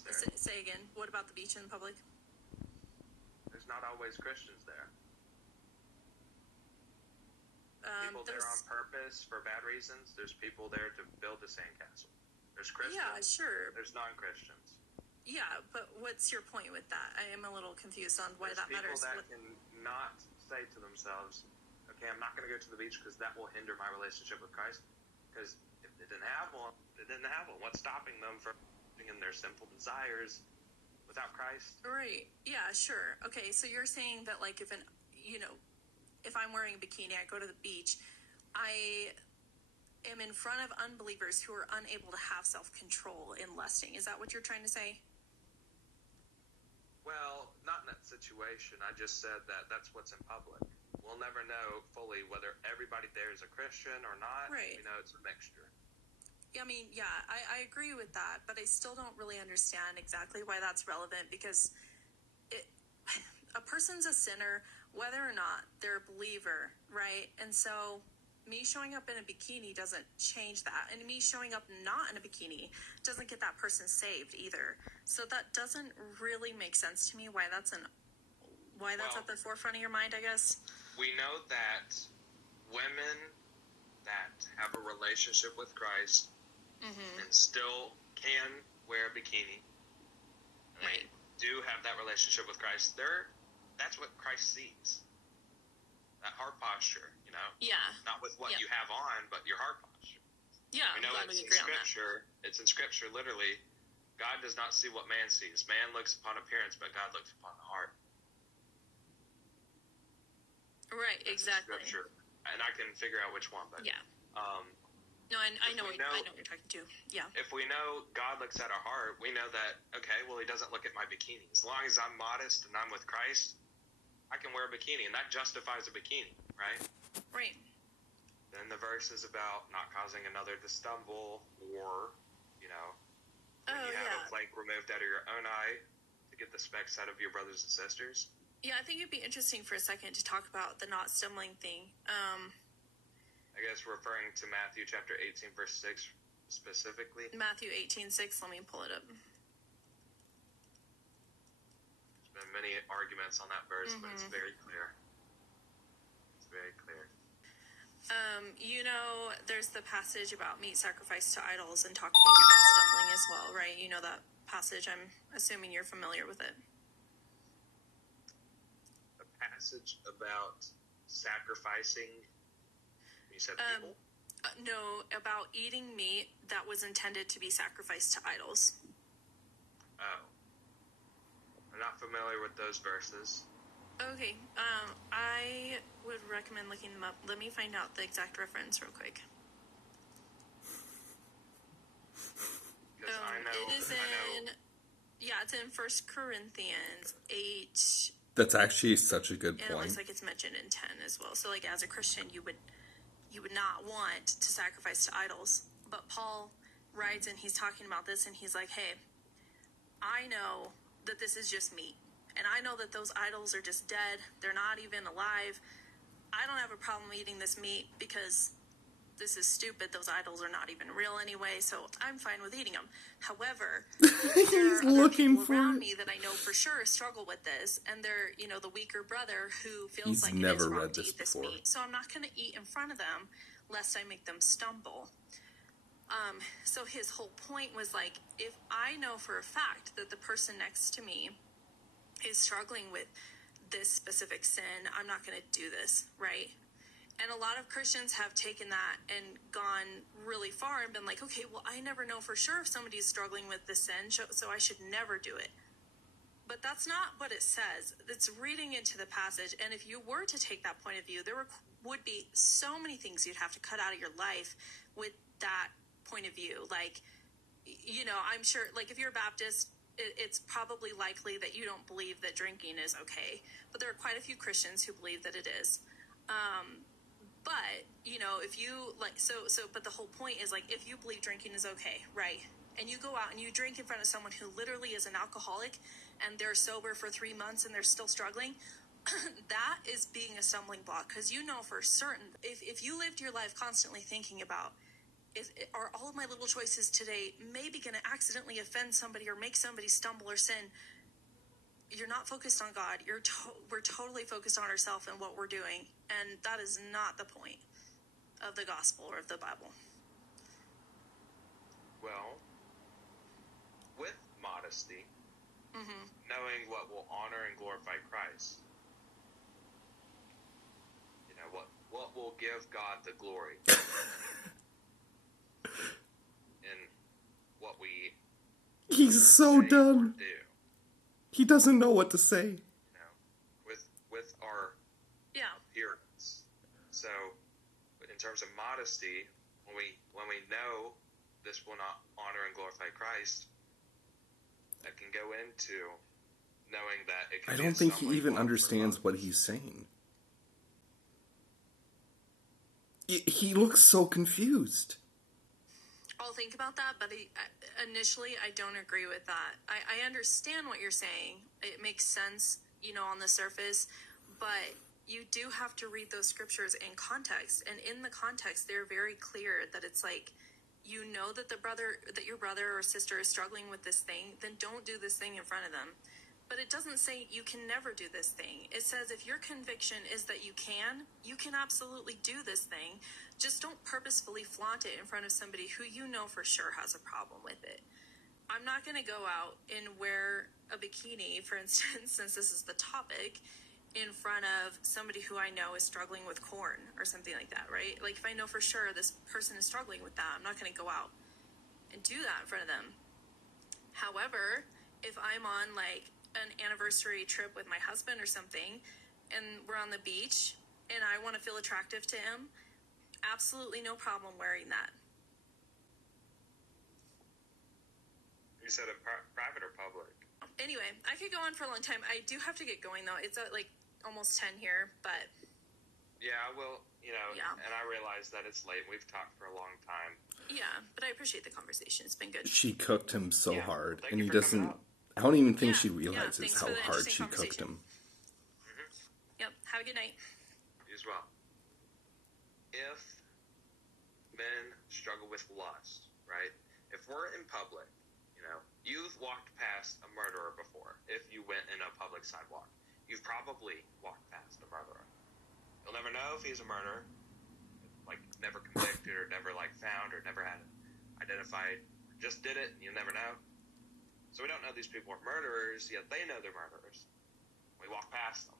about, say again, what about the beach in public? There's not always Christians there. People there on purpose for bad reasons. There's people there to build a sandcastle. There's Christians. Yeah, sure. There's non-Christians. Yeah, but what's your point with that? I am a little confused on why that matters. People that can not say to themselves, okay, I'm not going to go to the beach because that will hinder my relationship with Christ. Because if they didn't have one, they didn't have one. What's stopping them from in their sinful desires without Christ? Right. Yeah, sure. Okay, so you're saying that, like, if I'm wearing a bikini, I go to the beach, I am in front of unbelievers who are unable to have self-control in lusting. Is that what you're trying to say? Well, not in that situation. I just said that that's what's in public. We'll never know fully whether everybody there is a Christian or not. Right. You know, it's a mixture. Yeah, I mean, yeah, I agree with that, but I still don't really understand exactly why that's relevant, because a person's a sinner whether or not they're a believer, right? And so me showing up in a bikini doesn't change that, and me showing up not in a bikini doesn't get that person saved either. So that doesn't really make sense to me why that's at the forefront of your mind, I guess. We know that women that have a relationship with Christ and still can wear a bikini, right, do have that relationship with Christ, that's what Christ sees. That heart posture, you know? Yeah. Not with what you have on, but your heart posture. Yeah, we know it's in Scripture. It's in Scripture, literally. God does not see what man sees. Man looks upon appearance, but God looks upon the heart. Right, that's exactly. Scripture. And I can figure out which one, but... Yeah. No, I know what you're talking to. Yeah. If we know God looks at our heart, we know that, okay, well, he doesn't look at my bikini. As long as I'm modest and I'm with Christ, I can wear a bikini, and that justifies a bikini, right? Right. Then the verse is about not causing another to stumble, or, you know, when you have a plank removed out of your own eye to get the specks out of your brothers and sisters. Yeah, I think it'd be interesting for a second to talk about the not stumbling thing. I guess referring to Matthew chapter 18, verse 6 specifically. Matthew 18:6, let me pull it up. There's been many arguments on that verse, but it's very clear. It's very clear. There's the passage about meat sacrificed to idols and talking about stumbling as well, right? You know that passage. I'm assuming you're familiar with it. A passage about sacrificing, you said people? No, about eating meat that was intended to be sacrificed to idols. Oh. I'm not familiar with those verses. Okay, I would recommend looking them up. Let me find out the exact reference real quick. It's in 1 Corinthians 8. That's actually such a good point. And it looks like it's mentioned in 10 as well. So, like, as a Christian, you would not want to sacrifice to idols. But Paul writes, and he's talking about this, and he's like, hey, I know that this is just meat. And I know that those idols are just dead. They're not even alive. I don't have a problem eating this meat because this is stupid. Those idols are not even real anyway, so I'm fine with eating them. However, there are other people around me that I know for sure struggle with this, and they're, the weaker brother who feels like it is wrong to eat this meat. So I'm not going to eat in front of them lest I make them stumble. So his whole point was like, if I know for a fact that the person next to me is struggling with this specific sin, I'm not going to do this, right? And a lot of Christians have taken that and gone really far and been like, okay, well, I never know for sure if somebody's struggling with this sin, so I should never do it. But that's not what it says. It's reading into the passage, and if you were to take that point of view, there would be so many things you'd have to cut out of your life with that point of view. Like, I'm sure, like, if you're a Baptist, it's probably likely that you don't believe that drinking is okay. But there are quite a few Christians who believe that it is. But, if you, but the whole point is, like, if you believe drinking is okay, right? And you go out and you drink in front of someone who literally is an alcoholic and they're sober for 3 months and they're still struggling, that is being a stumbling block. Because for certain, if you lived your life constantly thinking about, are all of my little choices today maybe going to accidentally offend somebody or make somebody stumble or sin? You're not focused on God. We're totally focused on ourselves and what we're doing, and that is not the point of the gospel or of the Bible. Well, with modesty, knowing what will honor and glorify Christ, you know, what will give God the glory in what we He's so say or done. do. He doesn't know what to say. You know, with our appearance. So, in terms of modesty, when we know this will not honor and glorify Christ, that can go into knowing that it can I be don't in think some he way even harmful understands for what others. he's saying. He looks so confused. I'll think about that, but initially I don't agree with that. I understand what you're saying. It makes sense, on the surface, but you do have to read those scriptures in context. And in the context, they're very clear that it's like, that your brother or sister is struggling with this thing, then don't do this thing in front of them. But it doesn't say you can never do this thing. It says if your conviction is that you can absolutely do this thing. Just don't purposefully flaunt it in front of somebody who you know for sure has a problem with it. I'm not going to go out and wear a bikini, for instance, since this is the topic, in front of somebody who I know is struggling with corn or something like that, right? Like, if I know for sure this person is struggling with that, I'm not going to go out and do that in front of them. However, if I'm on, like, an anniversary trip with my husband or something, and we're on the beach, and I want to feel attractive to him, absolutely no problem wearing that. You said in private or public? Anyway, I could go on for a long time. I do have to get going, though. It's at, like, almost 10 here, but... Yeah, well, and I realize that it's late. We've talked for a long time. Yeah, but I appreciate the conversation. It's been good. She cooked him so hard, Thank and you he for coming doesn't... out. I don't even think Yeah, she realizes thanks how for the hard interesting she cooked him. Yep, have a good night. You as well. If men struggle with lust, right? If we're in public, you've walked past a murderer before. If you went in a public sidewalk, you've probably walked past a murderer. You'll never know if he's a murderer, like never convicted or never like found or never had it identified. Just did it, and you'll never know. So we don't know these people are murderers, yet they know they're murderers. We walk past them.